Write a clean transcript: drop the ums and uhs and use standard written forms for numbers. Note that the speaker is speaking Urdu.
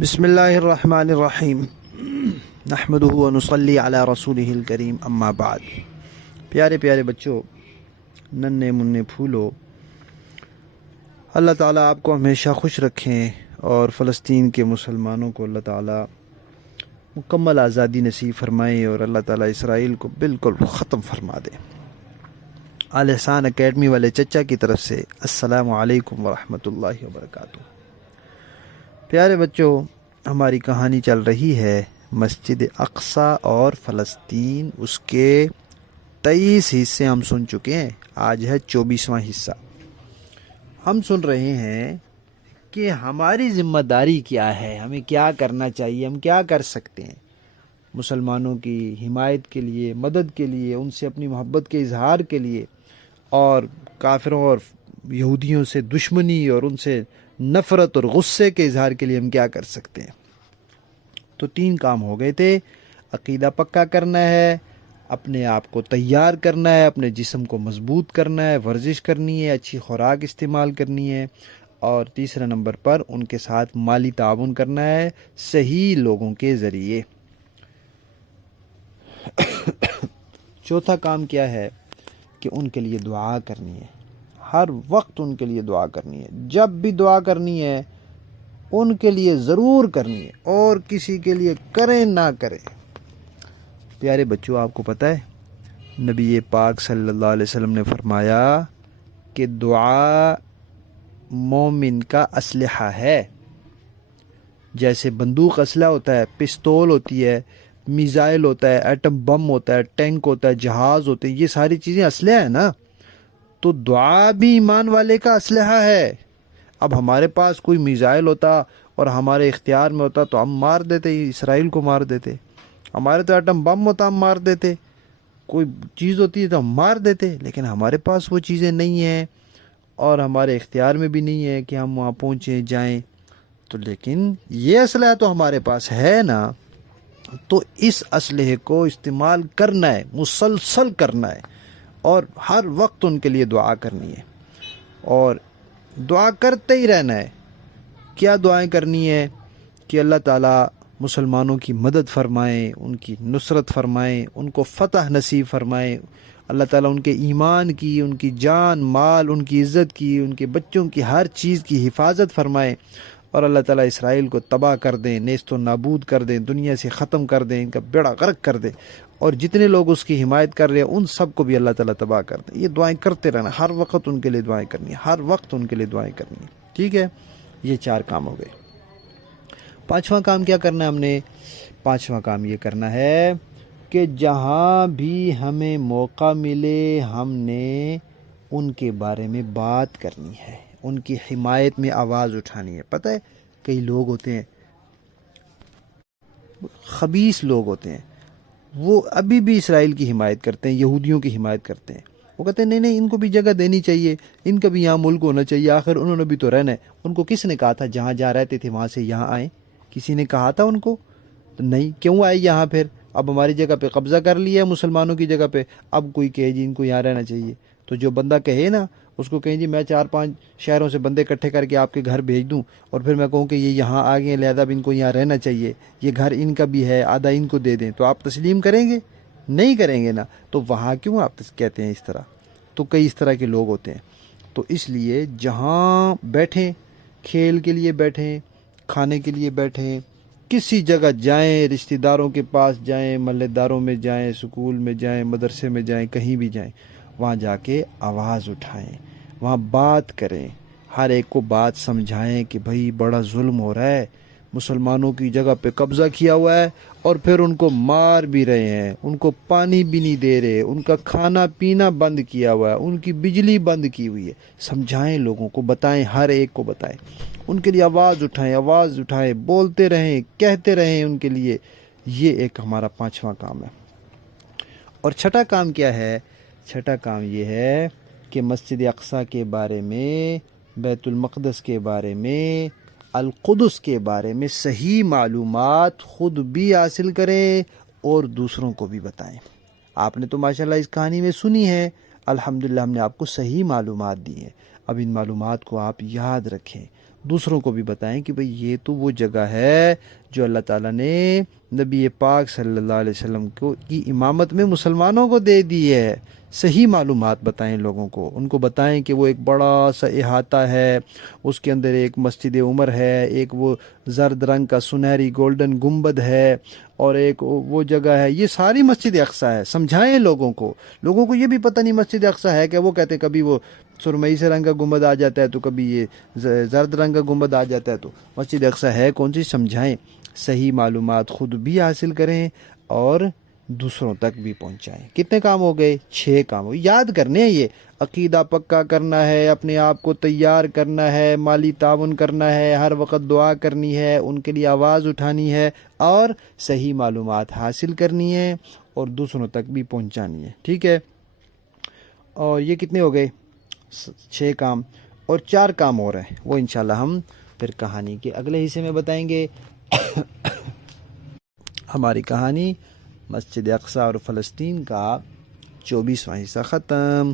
بسم اللہ الرحمن الرحیم نحمدہ ونصلی علی رسولہ الکریم اما بعد۔ پیارے پیارے بچوں، ننھے منھے پھولو، اللہ تعالیٰ آپ کو ہمیشہ خوش رکھیں اور فلسطین کے مسلمانوں کو اللہ تعالیٰ مکمل آزادی نصیب فرمائیں اور اللہ تعالیٰ اسرائیل کو بالکل ختم فرما دے۔ آل احسان اکیڈمی والے چچا کی طرف سے السلام علیکم ورحمۃ اللہ وبرکاتہ۔ پیارے بچوں، ہماری کہانی چل رہی ہے مسجد اقصی اور فلسطین۔ اس کے 23 حصے ہم سن چکے ہیں، آج ہے 24واں حصہ۔ ہم سن رہے ہیں کہ ہماری ذمہ داری کیا ہے، ہمیں کیا کرنا چاہیے، ہم کیا کر سکتے ہیں مسلمانوں کی حمایت کے لیے، مدد کے لیے، ان سے اپنی محبت کے اظہار کے لیے، اور کافروں اور یہودیوں سے دشمنی اور ان سے نفرت اور غصے کے اظہار کے لیے ہم کیا کر سکتے ہیں۔ تو 3 کام ہو گئے تھے۔ عقیدہ پکا کرنا ہے، اپنے آپ کو تیار کرنا ہے، اپنے جسم کو مضبوط کرنا ہے، ورزش کرنی ہے، اچھی خوراک استعمال کرنی ہے، اور تیسرے نمبر پر ان کے ساتھ مالی تعاون کرنا ہے صحیح لوگوں کے ذریعے۔ چوتھا کام کیا ہے کہ ان کے لیے دعا کرنی ہے، ہر وقت ان کے لیے دعا کرنی ہے۔ جب بھی دعا کرنی ہے ان کے لیے ضرور کرنی ہے، اور کسی کے لیے کریں نہ کریں۔ پیارے بچوں، آپ کو پتہ ہے نبی پاک صلی اللہ علیہ وسلم نے فرمایا کہ دعا مومن کا اسلحہ ہے۔ جیسے بندوق اسلحہ ہوتا ہے، پستول ہوتی ہے، میزائل ہوتا ہے، ایٹم بم ہوتا ہے، ٹینک ہوتا ہے، جہاز ہوتے ہیں، یہ ساری چیزیں اسلحہ ہیں نا۔ تو دعا بھی ایمان والے کا اسلحہ ہے۔ اب ہمارے پاس کوئی میزائل ہوتا اور ہمارے اختیار میں ہوتا تو ہم مار دیتے، اسرائیل کو مار دیتے۔ ہمارے تو ایٹم بم ہوتا ہم مار دیتے، کوئی چیز ہوتی ہے تو ہم مار دیتے، لیکن ہمارے پاس وہ چیزیں نہیں ہیں اور ہمارے اختیار میں بھی نہیں ہے کہ ہم وہاں پہنچیں جائیں۔ تو لیکن یہ اسلحہ تو ہمارے پاس ہے نا، تو اس اسلحے کو استعمال کرنا ہے، مسلسل کرنا ہے، اور ہر وقت ان کے لیے دعا کرنی ہے، اور دعا کرتے ہی رہنا ہے۔ کیا دعائیں کرنی ہے کہ اللہ تعالیٰ مسلمانوں کی مدد فرمائیں، ان کی نصرت فرمائیں، ان کو فتح نصیب فرمائیں، اللہ تعالیٰ ان کے ایمان کی، ان کی جان مال، ان کی عزت کی، ان کے بچوں کی ہر چیز کی حفاظت فرمائیں، اور اللہ تعالیٰ اسرائیل کو تباہ کر دیں، نیست و نابود کر دیں، دنیا سے ختم کر دیں، ان کا بیڑا غرق کر دیں، اور جتنے لوگ اس کی حمایت کر رہے ہیں ان سب کو بھی اللہ تعالیٰ تباہ کر دیں۔ یہ دعائیں کرتے رہنا، ہر وقت ان کے لیے دعائیں کرنی ہے، ہر وقت ان کے لیے دعائیں کرنی ہے، ٹھیک ہے؟ یہ 4 کام ہو گئے۔ 5واں کام کیا کرنا ہے ہم نے؟ 5واں کام یہ کرنا ہے کہ جہاں بھی ہمیں موقع ملے ہم نے ان کے بارے میں بات کرنی ہے، ان کی حمایت میں آواز اٹھانی ہے۔ پتہ ہے کئی لوگ ہوتے ہیں، خبیث لوگ ہوتے ہیں، وہ ابھی بھی اسرائیل کی حمایت کرتے ہیں، یہودیوں کی حمایت کرتے ہیں۔ وہ کہتے ہیں نہیں نہیں، ان کو بھی جگہ دینی چاہیے، ان کا بھی یہاں ملک ہونا چاہیے، آخر انہوں نے بھی تو رہنا ہے۔ ان کو کس نے کہا تھا جہاں جہاں رہتے تھے وہاں سے یہاں آئیں؟ کسی نے کہا تھا ان کو؟ تو نہیں، کیوں آئے یہاں پھر؟ اب ہماری جگہ پہ قبضہ کر لیا ہے مسلمانوں کی جگہ پہ، اب کوئی کہے جی ان کو یہاں رہنا چاہیے، تو جو بندہ کہے نا اس کو کہیں جی میں 4-5 شہروں سے بندے اکٹھے کر کے آپ کے گھر بھیج دوں، اور پھر میں کہوں کہ یہ یہاں آ گئے لہذا اب ان کو یہاں رہنا چاہیے، یہ گھر ان کا بھی ہے، آدھا ان کو دے دیں، تو آپ تسلیم کریں گے؟ نہیں کریں گے نا۔ تو وہاں کیوں آپ کہتے ہیں اس طرح؟ تو کئی اس طرح کے لوگ ہوتے ہیں۔ تو اس لیے جہاں بیٹھیں، کھیل کے لیے بیٹھیں، کھانے کے لیے بیٹھیں، کسی جگہ جائیں، رشتہ داروں کے پاس جائیں، محلے داروں میں جائیں، سکول میں جائیں، مدرسے میں جائیں، کہیں بھی جائیں، وہاں جا کے آواز اٹھائیں، وہاں بات کریں، ہر ایک کو بات سمجھائیں کہ بھائی بڑا ظلم ہو رہا ہے، مسلمانوں کی جگہ پہ قبضہ کیا ہوا ہے، اور پھر ان کو مار بھی رہے ہیں، ان کو پانی بھی نہیں دے رہے، ان کا کھانا پینا بند کیا ہوا ہے، ان کی بجلی بند کی ہوئی ہے۔ سمجھائیں، لوگوں کو بتائیں، ہر ایک کو بتائیں، ان کے لیے آواز اٹھائیں، بولتے رہیں، کہتے رہیں ان کے لیے۔ یہ ایک ہمارا 5واں کام ہے۔ اور 6ٹھا کام کیا ہے؟ 6ٹھا کام یہ ہے کہ مسجد اقصی کے بارے میں، بیت المقدس کے بارے میں، القدس کے بارے میں صحیح معلومات خود بھی حاصل کریں اور دوسروں کو بھی بتائیں۔ آپ نے تو ماشاءاللہ اس کہانی میں سنی ہے، الحمدللہ ہم نے آپ کو صحیح معلومات دی ہیں۔ اب ان معلومات کو آپ یاد رکھیں، دوسروں کو بھی بتائیں کہ بھئی یہ تو وہ جگہ ہے جو اللہ تعالیٰ نے نبی پاک صلی اللہ علیہ وسلم کو کی امامت میں مسلمانوں کو دے دی ہے۔ صحیح معلومات بتائیں لوگوں کو، ان کو بتائیں کہ وہ ایک بڑا سا احاطہ ہے، اس کے اندر ایک مسجد عمر ہے، ایک وہ زرد رنگ کا سنہری گولڈن گنبد ہے، اور ایک وہ جگہ ہے، یہ ساری مسجد اقصیٰ ہے۔ سمجھائیں لوگوں کو یہ بھی پتہ نہیں مسجد اقصیٰ ہے کہ وہ کہتے ہیں کبھی وہ سرمئی سے رنگ کا گنبد آ جاتا ہے تو کبھی یہ زرد رنگ کا گنبد آ جاتا ہے، تو مسجد اقصیٰ ہے کون سی، سمجھائیں۔ صحیح معلومات خود بھی حاصل کریں اور دوسروں تک بھی پہنچائیں۔ کتنے کام ہو گئے؟ 6 کام ہو، یاد کرنے ہیں یہ۔ عقیدہ پکا کرنا ہے، اپنے آپ کو تیار کرنا ہے، مالی تعاون کرنا ہے، ہر وقت دعا کرنی ہے، ان کے لیے آواز اٹھانی ہے، اور صحیح معلومات حاصل کرنی ہے اور دوسروں تک بھی پہنچانی ہے، ٹھیک ہے۔ اور یہ کتنے ہو گئے؟ 6 کام، اور 4 کام اور ہیں، وہ انشاءاللہ ہم پھر کہانی کے اگلے حصے میں بتائیں گے۔ ہماری کہانی مسجد اقصیٰ اور فلسطین کا 24واں حصہ ختم۔